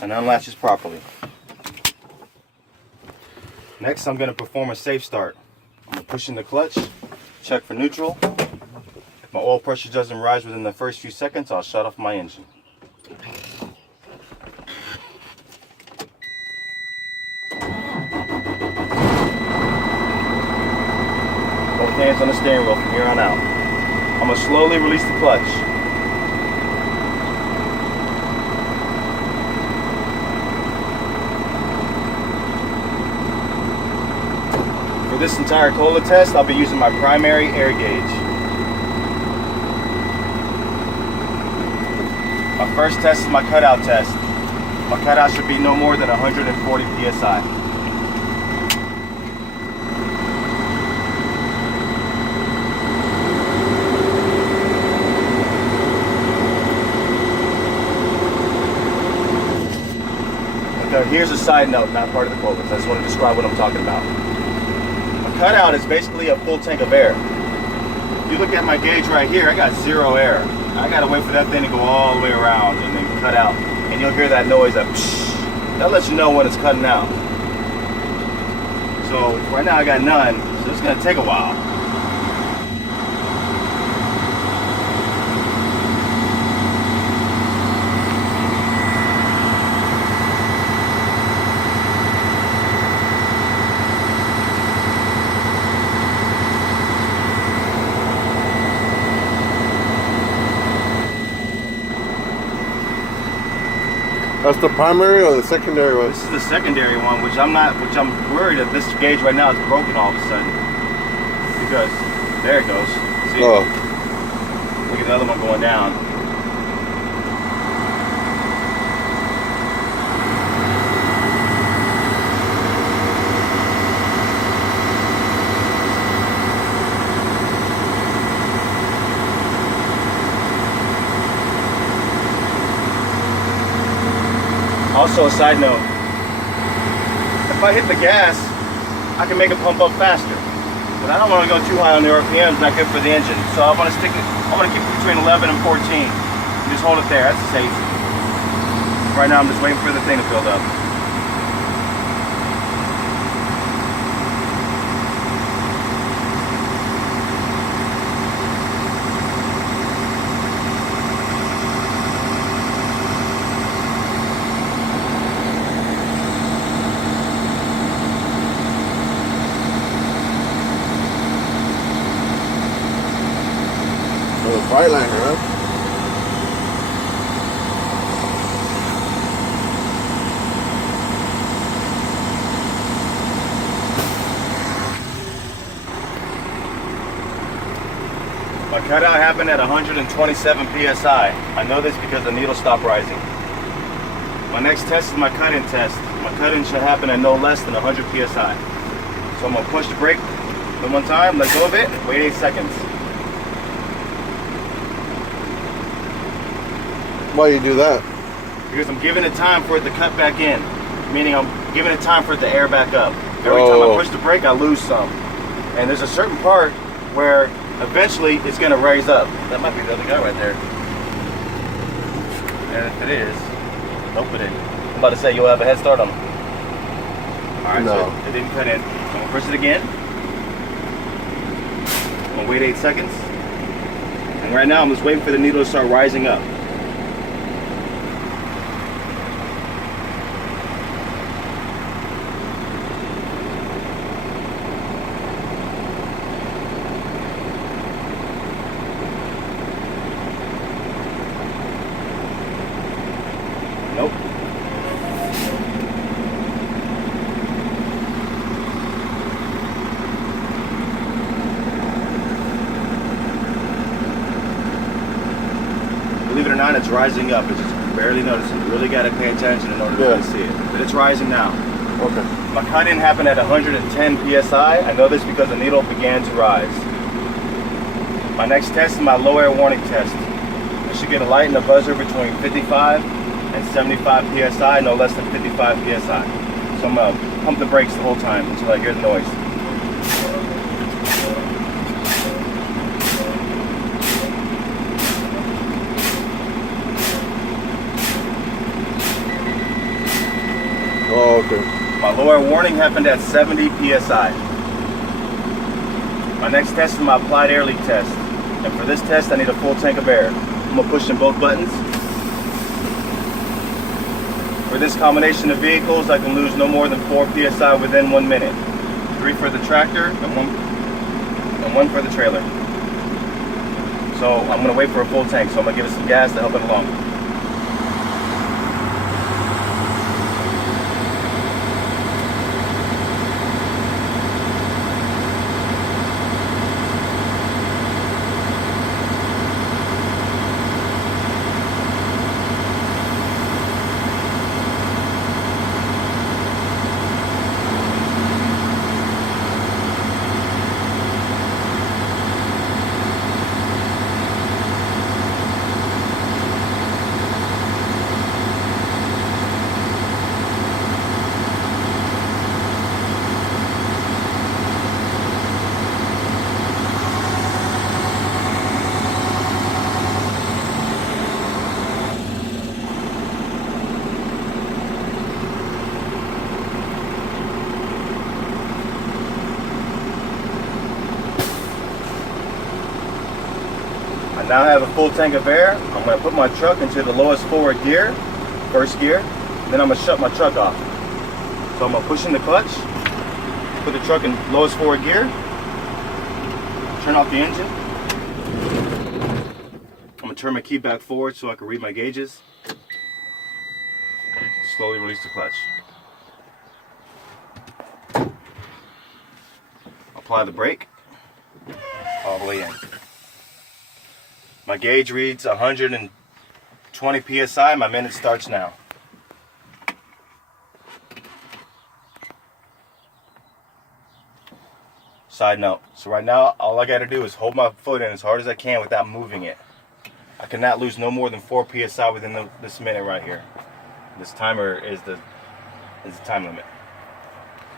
and unlatches properly. Next, I'm going to perform a safe start. I'm going to push in the clutch, check for neutral. If my oil pressure doesn't rise within the first few seconds, I'll shut off my engine. Both hands on the steering wheel from here on out. I'm going to slowly release the clutch. For this entire cola test, I'll be using my primary air gauge. My first test is my cutout test. My cutout should be no more than 140 psi. Okay, here's a side note, not part of the colas. I just want to describe what I'm talking about. A cutout is basically a full tank of air. If you look at my gauge right here, I got 0 air. I gotta wait for that thing to go all the way around and then cut out. And you'll hear that noise, that psh. That lets you know when it's cutting out. So right now I got none, so it's gonna take a while. That's the primary or the secondary one? This is the secondary one, which I'm worried that this gauge right now is broken all of a sudden. Because there it goes. See? Oh. Look at the other one going down. Also, a side note, if I hit the gas, I can make it pump up faster. But I don't want to go too high on the RPM, it's not good for the engine. So I want to keep it between 11 and 14. And just hold it there, that's safe. Right now I'm just waiting for the thing to build up. Freightliner, huh? My cutout happened at 127 psi. I know this because the needle stopped rising. My next test is my cut-in test. My cut-in should happen at no less than 100 psi. So I'm going to push the brake one time, let go of it, wait 8 seconds. Why you do that? Because I'm giving it time for it to cut back in. Meaning I'm giving it time for it to air back up. Every time I push the brake, I lose some. And there's a certain part where eventually it's going to raise up. That might be the other guy right there. And if it is, nope it isn't. I'm about to say you'll have a head start on him. Alright, no. So it didn't cut in. I'm going to push it again. I'm going to wait 8 seconds. And right now I'm just waiting for the needle to start rising up. Nope. Believe it or not, it's rising up. It's just barely noticing. You really got to pay attention in order to really see it. But it's rising now. Okay. My cut-in happened at 110 psi. I know this because the needle began to rise. My next test is my low air warning test. I should get a light and a buzzer between 55 and 75 psi, no less than 55 psi. So I'm going to pump the brakes the whole time until I hear the noise. Oh, okay. My lower warning happened at 70 psi. My next test is my applied air leak test. And for this test, I need a full tank of air. I'm gonna push in both buttons. For this combination of vehicles, I can lose no more than 4 psi within 1 minute. 3 for the tractor and one for the trailer. So I'm gonna wait for a full tank. So I'm gonna give it some gas to help it along. I now have a full tank of air. I'm going to put my truck into the lowest forward gear, first gear. Then I'm going to shut my truck off. So I'm going to push in the clutch, put the truck in lowest forward gear, turn off the engine. I'm going to turn my key back forward so I can read my gauges. Slowly release the clutch. Apply the brake all the way in. My gauge reads 120 psi. My minute starts now. Side note. So right now, all I got to do is hold my foot in as hard as I can without moving it. I cannot lose no more than 4 psi within this minute right here. This timer is the time limit.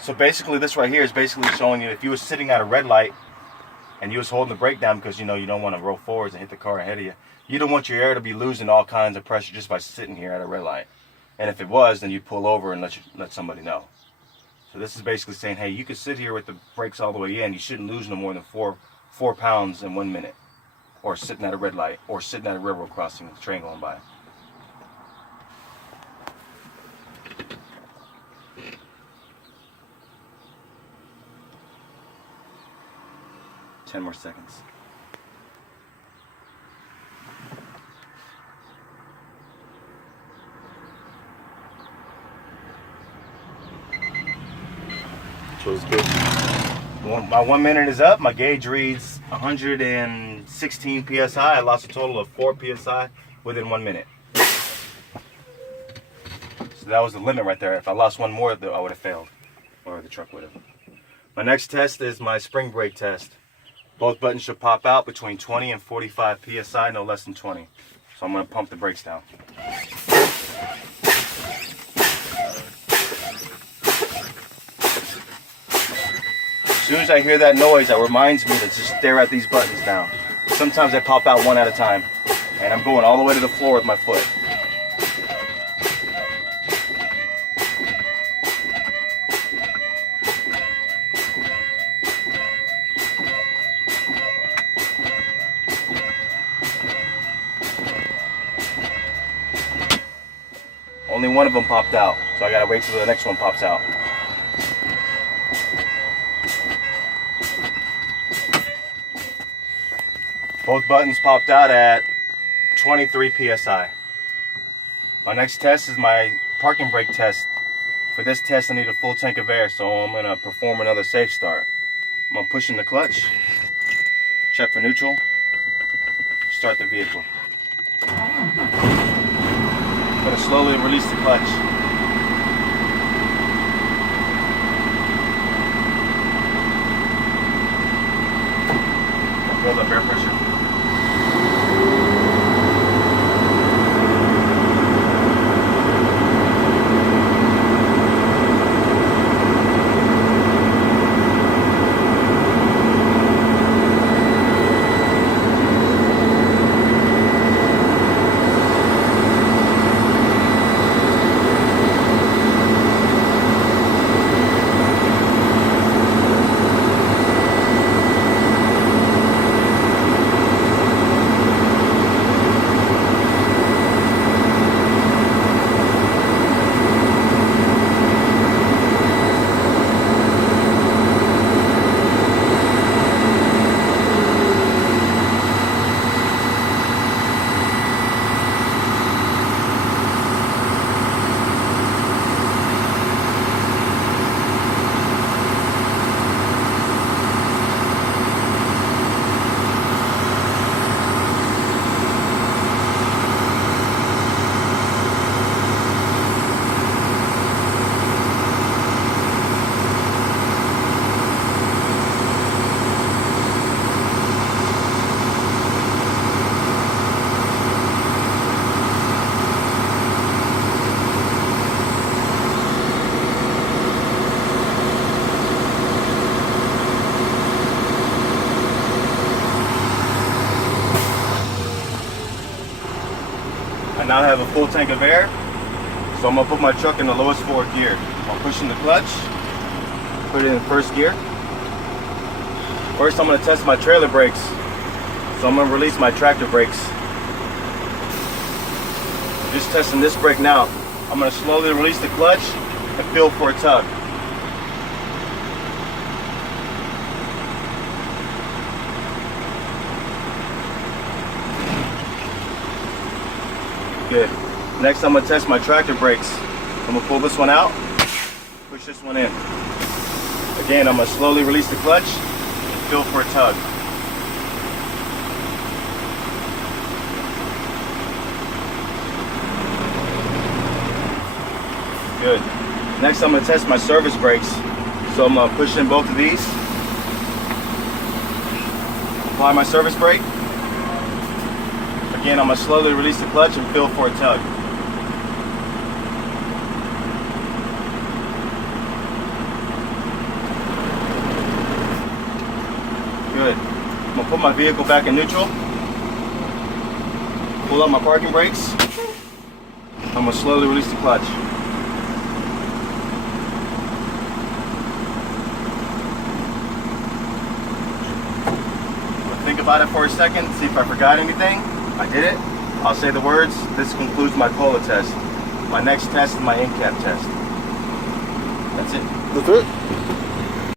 So basically, this right here is basically showing you if you were sitting at a red light and you was holding the brake down because you know you don't want to roll forwards and hit the car ahead of you. You don't want your air to be losing all kinds of pressure just by sitting here at a red light. And if it was, then you'd pull over and let somebody know. So this is basically saying, hey, you can sit here with the brakes all the way in. You shouldn't lose no more than 4 pounds in 1 minute. Or sitting at a red light. Or sitting at a railroad crossing with a train going by. Ten more seconds. So it's good. My 1 minute is up. My gauge reads 116 psi. I lost a total of 4 psi within 1 minute. So that was the limit right there. If I lost one more, I would have failed, or the truck would have. My next test is my spring brake test. Both buttons should pop out between 20 and 45 psi, no less than 20. So I'm going to pump the brakes down. As soon as I hear that noise, it reminds me to just stare at these buttons now. Sometimes they pop out one at a time. And I'm going all the way to the floor with my foot. Only one of them popped out, so I gotta wait till the next one pops out. Both buttons popped out at 23 psi. My next test is my parking brake test. For this test, I need a full tank of air, so I'm gonna perform another safe start. I'm gonna push in the clutch, check for neutral, start the vehicle. I'm going to slowly release the clutch. Build up air pressure. now I have a full tank of air. So I'm gonna put my truck in the lowest forward gear. I'm pushing the clutch, put it in first gear. First, I'm gonna test my trailer brakes. So I'm gonna release my tractor brakes. Just testing this brake now. I'm gonna slowly release the clutch and feel for a tug. Good. Next, I'm gonna test my tractor brakes. I'm gonna pull this one out, push this one in. Again, I'm gonna slowly release the clutch and feel for a tug. Good. Next, I'm gonna test my service brakes. So I'm gonna push in both of these. Apply my service brake. Again, I'm gonna slowly release the clutch and feel for a tug. Good. I'm gonna put my vehicle back in neutral. Pull out my parking brakes. I'm gonna slowly release the clutch. Think about it for a second, see if I forgot anything. I did it. I'll say the words. This concludes my COLA test. My next test is my NCAP test. That's it. That's it?